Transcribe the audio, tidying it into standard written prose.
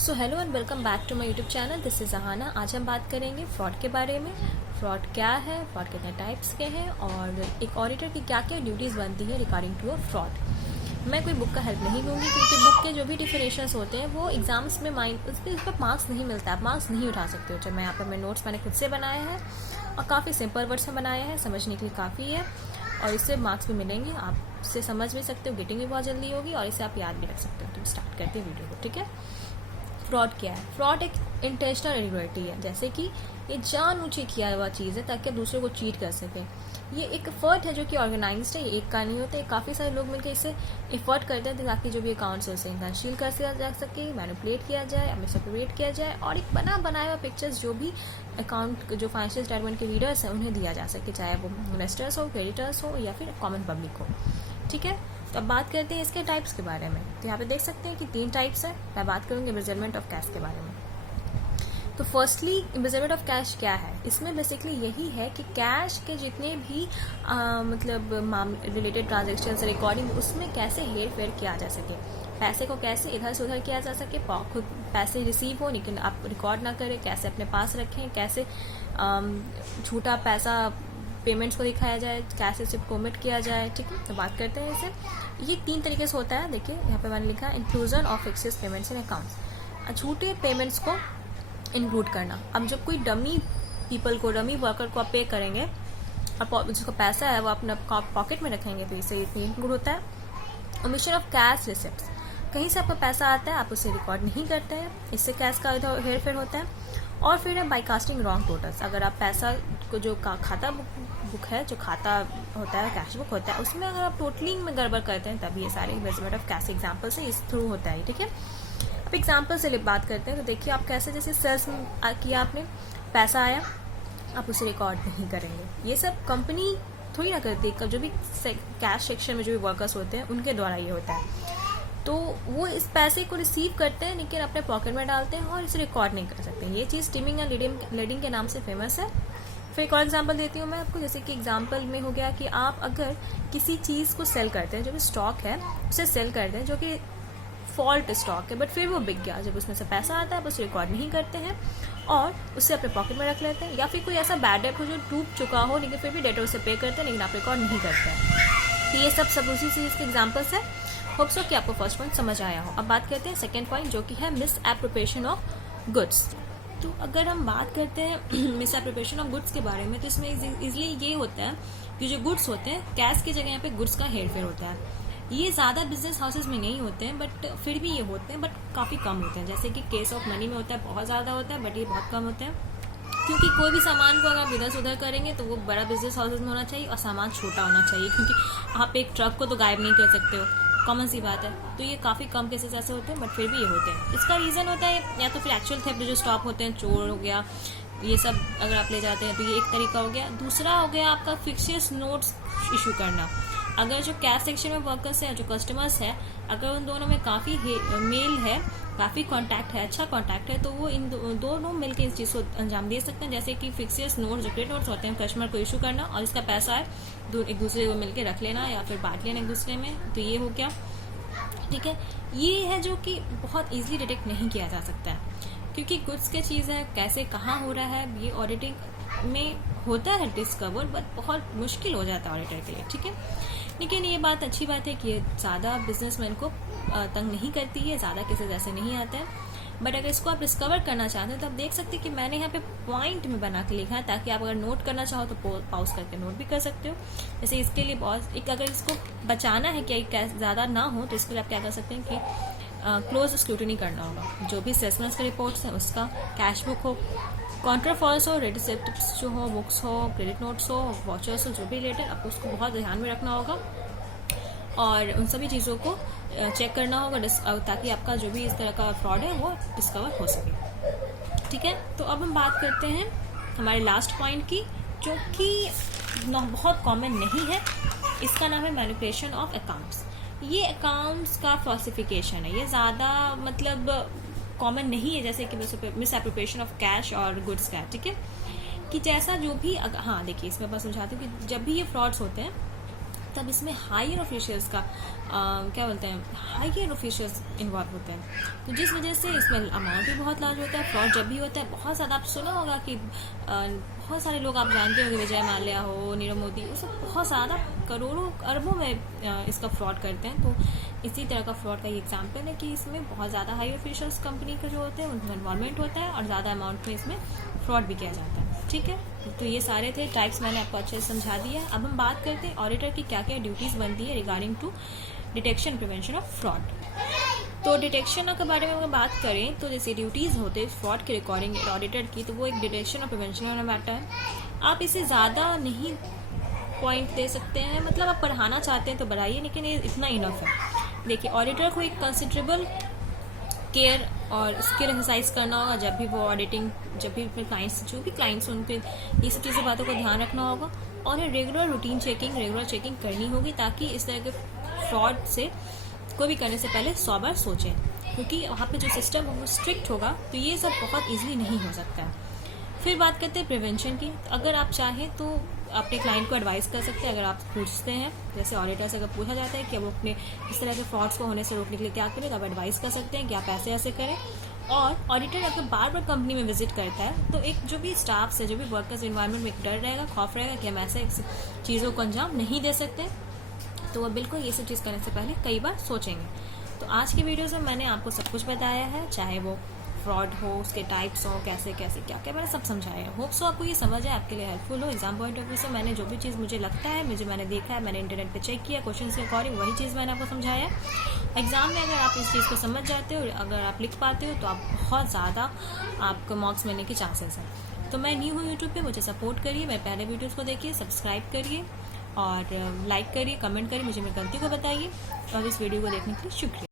So hello and welcome back to my YouTube channel. This is Ahana. आज हम बात करेंगे फ्रॉड के बारे में। फ्रॉड क्या है, फ्रॉड कितने टाइप्स के हैं और एक ऑडिटर की क्या क्या ड्यूटीज़ बनती है रिगार्डिंग टू अ फ्रॉड। मैं कोई बुक का हेल्प नहीं लूँगी क्योंकि बुक के जो भी डिफिनेशंस होते हैं वो एग्जाम्स में उस पर मार्क्स नहीं मिलता, आप मार्क्स नहीं उठा सकते हो। जब मैं यहाँ पर मेरे नोट्स मैंने खुद से बनाए हैं और काफ़ी सिंपल वर्ड्स में बनाए हैं, समझने के लिए काफ़ी है और इससे मार्क्स भी मिलेंगे, आप इससे समझ भी सकते हो, गेटिंग भी बहुत जल्दी होगी और इसे आप याद भी रख सकते हो। तो स्टार्ट करते हैं वीडियो को, ठीक है। फ्रॉड क्या है? फ्रॉड एक इंटेंशनल इरेगुलरिटी है, जैसे कि ये जानबूझ किया हुआ चीज़ है ताकि आप दूसरे को चीट कर सकें। ये एक एफर्ट है जो कि ऑर्गेनाइज्ड है, ये एक का नहीं होता है, काफ़ी सारे लोग मिलकर इसे एफर्ट करते हैं ताकि जो भी अकाउंट्स है उसे इंटरशील कर जा सके, मैनिपुलेट किया जाए, मिसअप्रोप्रिएट किया जाए और एक बनाया हुआ पिक्चर्स जो भी अकाउंट जो फाइनेंशियल स्टेटमेंट के रीडर्स हैं उन्हें दिया जा सके, चाहे वो इन्वेस्टर्स हो, क्रेडिटर्स हो या फिर कॉमन पब्लिक हो, ठीक है। तो अब बात करते हैं इसके टाइप्स के बारे में। तो यहाँ पे देख सकते हैं कि 3 टाइप्स है। मैं बात करूँगी एम्बेजलमेंट ऑफ कैश के बारे में। तो फर्स्टली एम्बेजलमेंट ऑफ कैश क्या है? इसमें बेसिकली यही है कि कैश के जितने भी मतलब रिलेटेड ट्रांजेक्शन रिकॉर्डिंग उसमें कैसे हेर फेर किया जा सके, पैसे को कैसे इधर से उधर किया जा सके, खुद पैसे रिसीव हो लेकिन आप रिकॉर्ड ना करें, कैसे अपने पास रखें, कैसे झूठा पैसा पेमेंट्स को दिखाया जाए, कैसे सिर्फ कोमिट किया जाए, ठीक है। तो बात करते हैं इसे। ये 3 तरीके से होता है। देखिए यहाँ पे मैंने लिखा है inclusion of fixes payments in accounts, झूठे पेमेंट्स को इंक्लूड करना। अब जब कोई डमी पीपल को, डमी वर्कर को आप पे करेंगे और जिसको पैसा है वो अपने पॉकेट में रखेंगे तो इसे इंक्लूड होता है। ओमिशन ऑफ कैश रिसिप्ट्स, कहीं से आपका पैसा आता है आप उसे रिकॉर्ड नहीं करते हैं, इससे कैश का इधर हेर फेर होता है। और फिर है बाई कास्टिंग रॉन्ग टोटल्स, अगर आप पैसा को जो खाता बुक है, जो खाता होता है कैश बुक होता है, उसमें अगर आप टोटलिंग में गड़बड़ करते हैं तभी ये सारे मेजरमेंट ऑफ कैश एग्जाम्पल से इस थ्रू होता है, ठीक है। अब एग्जाम्पल से बात करते हैं। तो देखिए आप कैसे, जैसे सेल्स किया आपने, पैसा आया, आप उसे रिकॉर्ड नहीं करेंगे। ये सब कंपनी थोड़ी ना करती है, जो भी कैश सेक्शन में जो भी वर्कर्स होते हैं उनके द्वारा ये होता है। तो वो इस पैसे को रिसीव करते हैं लेकिन अपने पॉकेट में डालते हैं और इसे रिकॉर्ड नहीं कर सकते। ये चीज़ स्टीमिंग एंड लीडिंग के नाम से फेमस है। फिर एक और एग्जांपल देती हूँ मैं आपको। जैसे कि एग्जांपल में हो गया कि आप अगर किसी चीज़ को सेल करते हैं, जो भी स्टॉक है उसे सेल करते हैं जो कि फॉल्ट स्टॉक है, बट फिर वो बिक गया, जब उसमें से पैसा आता है आप उसे रिकॉर्ड नहीं करते हैं और उससे अपने पॉकेट में रख लेते हैं। या फिर कोई ऐसा बैड डेट हो जो डूब चुका हो लेकिन फिर भी डेटर उसे पे करते हैं लेकिन आप रिकॉर्ड नहीं करते हैं। तो ये सब उसी चीज़ के एग्जाम्पल्स है। होप सो कि आपको फर्स्ट पॉइंट समझ आया हो। अब बात करते हैं सेकंड पॉइंट जो कि है मिस एप्रोप्रिएशन ऑफ गुड्स। तो अगर हम बात करते हैं मिस एप्रोप्रिएशन ऑफ गुड्स के बारे में तो इसमें इजली ये होता है कि जो गुड्स होते हैं कैश की जगह यहाँ पे गुड्स का हेरफेर होता है। ये ज़्यादा बिजनेस हाउसेज में नहीं होते हैं बट फिर भी ये होते हैं, बट काफ़ी कम होते हैं। जैसे कि केस ऑफ मनी में होता है, बहुत ज़्यादा होता है बट ये बहुत कम होते हैं क्योंकि कोई भी सामान को अगर आप इधर से उधर करेंगे तो वो बड़ा बिजनेस हाउसेज में होना चाहिए और सामान छोटा होना चाहिए, क्योंकि आप एक ट्रक को तो गायब नहीं कर सकते हो, कॉमन सी बात है। तो ये काफ़ी कम केसेस ऐसे होते हैं बट फिर भी ये होते हैं। इसका रीज़न होता है या तो फिर एक्चुअल थेफ्ट जो स्टॉप होते हैं, चोर हो गया, ये सब अगर आप ले जाते हैं तो ये एक तरीका हो गया। दूसरा हो गया आपका फिक्शियस नोट्स इशू करना। अगर जो कैश सेक्शन में वर्कर्स है, जो कस्टमर्स है, अगर उन दोनों में काफ़ी मेल है, काफ़ी कांटेक्ट है, अच्छा कांटेक्ट है, तो वो इन दोनों मिलकर इस चीज़ को अंजाम दे सकते हैं। जैसे कि फिक्सियस नोट्स, जो क्रेडिट नोट्स होते हैं, कस्टमर को इशू करना और इसका पैसा है एक दूसरे को मिलकर रख लेना या फिर बांट लेना एक दूसरे में, तो ये हो गया, ठीक है। ये है जो कि बहुत इजीली डिटेक्ट नहीं किया जा सकता है क्योंकि गुड्स की चीज़ है, कैसे कहाँ हो रहा है ये ऑडिटिंग में होता है डिस्कवर, बट बहुत मुश्किल हो जाता है ऑडिटर के लिए, ठीक है। लेकिन ये बात अच्छी बात है कि ये ज़्यादा बिजनेसमैन को तंग नहीं करती है, ज़्यादा केसेस ऐसे नहीं आते हैं। बट अगर इसको आप डिस्कवर करना चाहते हैं तो आप देख सकते हैं कि मैंने यहाँ पे पॉइंट में बना के लिखा है ताकि आप अगर नोट करना चाहो तो पॉज करके नोट भी कर सकते हो। जैसे इसके लिए बहुत एक, अगर इसको बचाना है कि ज़्यादा ना हो तो इसके लिए आप क्या कर सकते हैं कि क्लोज स्क्रूटनी करना होगा। जो भी सेल्समैन के रिपोर्ट्स हैं उसका, कैश बुक हो, कॉन्ट्राफॉल्स हो, रिसिप्ट्स जो हो, बुक्स हो, क्रेडिट नोट्स हो, वॉचर्स हो, जो भी रिलेटेड, आपको उसको बहुत ध्यान में रखना होगा और उन सभी चीज़ों को चेक करना होगा ताकि आपका जो भी इस तरह का फ्रॉड है वो डिस्कवर हो सके, ठीक है। तो अब हम बात करते हैं हमारे लास्ट पॉइंट की, जो कि बहुत कॉमन नहीं है। इसका नाम है मैनिपुलेशन ऑफ अकाउंट्स। ये अकाउंट्स का फॉल्सिफिकेशन है, ये ज़्यादा मतलब कॉमन नहीं है जैसे कि मिस एप्रोप्रिएशन ऑफ कैश और गुड्स का, ठीक है। कि जैसा जो भी हाँ देखिए इसमें मैं समझाती हूँ कि जब भी ये फ्रॉड्स होते हैं तब इसमें हायर ऑफिशियल्स का क्या बोलते हैं, हायर ऑफिशियल्स इन्वॉल्व होते हैं। तो जिस वजह से इसमें अमाउंट भी बहुत लार्ज होता है। फ्रॉड जब भी होता है, बहुत ज़्यादा आप सुना होगा कि बहुत सारे लोग आप जानते होंगे, विजय माल्या हो, नीरव मोदी, ये सब बहुत ज़्यादा करोड़ों अरबों में इसका फ्रॉड करते हैं। तो इसी तरह का फ्रॉड का ये एग्जाम्पल है कि इसमें बहुत ज़्यादा हाई ऑफिशियल्स कंपनी के जो होते हैं उनका इन्वॉल्वमेंट होता है और ज़्यादा अमाउंट में इसमें फ्रॉड भी किया जाता है। ठीक है, तो ये सारे थे टाइप्स, मैंने आपको अच्छे से समझा दिया। अब हम बात करते हैं ऑडिटर की क्या क्या ड्यूटीज़ बनती है regarding to detection prevention of fraud. तो डिटेक्शन के बारे में अगर बात करें तो जैसे ड्यूटीज़ होते हैं फ्रॉड के रिकॉर्डिंग ऑडिटर की, तो वो एक डिटेक्शन और प्रिवेंशन वाला मैटर है। आप इसे ज़्यादा नहीं पॉइंट दे सकते हैं, मतलब आप पढ़ाना चाहते हैं तो बढ़ाइए, लेकिन ये इतना इनफ है। देखिए, ऑडिटर को एक कंसिडरेबल केयर और स्किल एक्सरसाइज करना होगा जब भी वो ऑडिटिंग, जब भी अपने क्लाइंट्स, जो भी क्लाइंट्स उनके ये सब चीज़ें बातों का ध्यान रखना होगा। और regular routine checking, regular checking करनी होगी ताकि इस तरह के फ्रॉड से कोई भी करने से पहले 100 बार सोचें, क्योंकि वहाँ पे जो सिस्टम है वो स्ट्रिक्ट होगा, तो ये सब बहुत ईजिली नहीं हो सकता है। फिर बात करते हैं प्रिवेंशन की। अगर आप चाहें तो अपने क्लाइंट को एडवाइस कर सकते हैं। अगर आप पूछते हैं, जैसे ऑडिटर से अगर पूछा जाता है कि वो अपने इस तरह के फ्रॉड्स को होने से रोकने के लिए क्या करें, तो आप एडवाइस कर सकते हैं कि आप ऐसे ऐसे करें। और ऑडिटर अगर बार बार कंपनी में विजिट करता है तो एक जो भी स्टाफ से, जो भी वर्कर्स इन्वायरमेंट में एक डर रहेगा, खौफ रहेगा कि हम ऐसे चीज़ों को अंजाम नहीं दे सकते, तो वह बिल्कुल ये सब चीज़ करने से पहले कई बार सोचेंगे। तो आज की वीडियोज़ में मैंने आपको सब कुछ बताया है, चाहे वो फ्रॉड हो, उसके टाइप्स हो, कैसे कैसे क्या क्या, मैंने सब समझाया है। होप सो आपको ये समझ आए, आपके लिए हेल्पफुल हो। एग्जाम पॉइंट ऑफ व्यू से मैंने जो भी चीज़ मुझे लगता है, मैंने देखा है, मैंने इंटरनेट पे चेक किया, क्वेश्चंस के अकॉर्डिंग वही चीज़ मैंने आपको समझाया। एग्जाम में अगर आप इस चीज़ को समझ जाते हो, अगर आप लिख पाते हो, तो आप बहुत ज़्यादा आपको मार्क्स मिलने की चांसेस हैं। तो मैं न्यू हूँ यूट्यूब पे, मुझे सपोर्ट करिए, मेरे पहले वीडियोज़ को देखिए, सब्सक्राइब करिए और लाइक करिए, कमेंट करिए, मुझे मेरी गलती को बताइए। और इस वीडियो को देखने के लिए शुक्रिया।